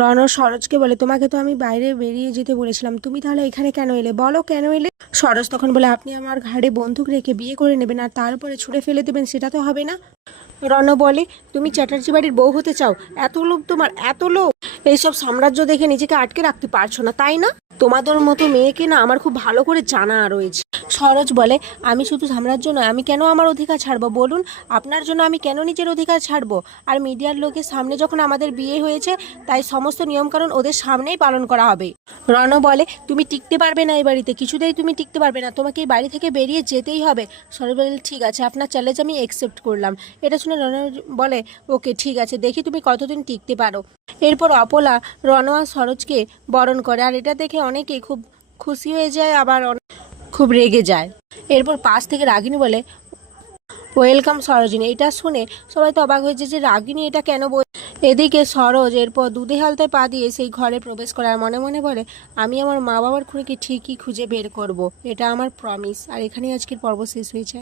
রণ সরোজকে বলে, তোমাকে তো আমি বাইরে বেরিয়ে যেতে বলেছিলাম, তুমি তাহলে এখানে কেন এলে, বলো কেন এলে। সরোজ তখন বলে, আপনি আমার ঘাড়ে বন্দুক রেখে বিয়ে করে নেবেন আর তারপরে ছুঁড়ে ফেলে দেবেন, সেটা তো হবে না। রণ বলে, তুমি চ্যাটার্জি বাড়ির বউ হতে চাও? এত লোভ তোমার, এত লোভ! এইসব সাম্রাজ্য দেখে নিজেকে আটকে রাখতে পারছো না, তাই না? তোমাদের মতো মেয়েকে না আমার খুব ভালো করে জানা রয়েছে। সরোজ বলে, আমি শুধু সাম্রাজ্য নয়, আমি কেন আমার অধিকার ছাড়বো বলুন? আপনার জন্য আমি কেন নিজের অধিকার ছাড়বো? আর মিডিয়ার লোকের সামনে যখন আমাদের বিয়ে হয়েছে, তাই সমস্ত নিয়মকানুন ওদের সামনেই পালন করা হবে। রণ বলে, তুমি টিকতে পারবে না এই বাড়িতে, কিছুতেই তুমি টিকতে পারবে না, তোমাকে এই বাড়ি থেকে বেরিয়ে যেতেই হবে। সরোজ বলে, ঠিক আছে, আপনার চ্যালেঞ্জ আমি একসেপ্ট করলাম। এটা শুনে রণ বলে, ওকে ঠিক আছে, দেখি তুমি কতদিন টিকতে পারো। এরপর অপলা রণ আর সরোজকে বরণ করে, আর এটা দেখে অনেকেই খুব খুশি হয়ে যায়, আবার খুব রেগে যায়। এরপর পাশ থেকে রাগিনী বলে, ওয়েলকাম সরোজিনী। এটা শুনে সবাই তো অবাক হয়েছে যে রাগিনী এটা কেন বল। এদিকে সরোজ এরপর দুধে হালতায় পা দিয়ে সেই ঘরে প্রবেশ করে আর মনে মনে বলে, আমি আমার মা বাবার খুনিকে ঠিকই খুঁজে বের করব, এটা আমার প্রমিস। আর এখানেই আজকের পর্ব শেষ হয়েছে।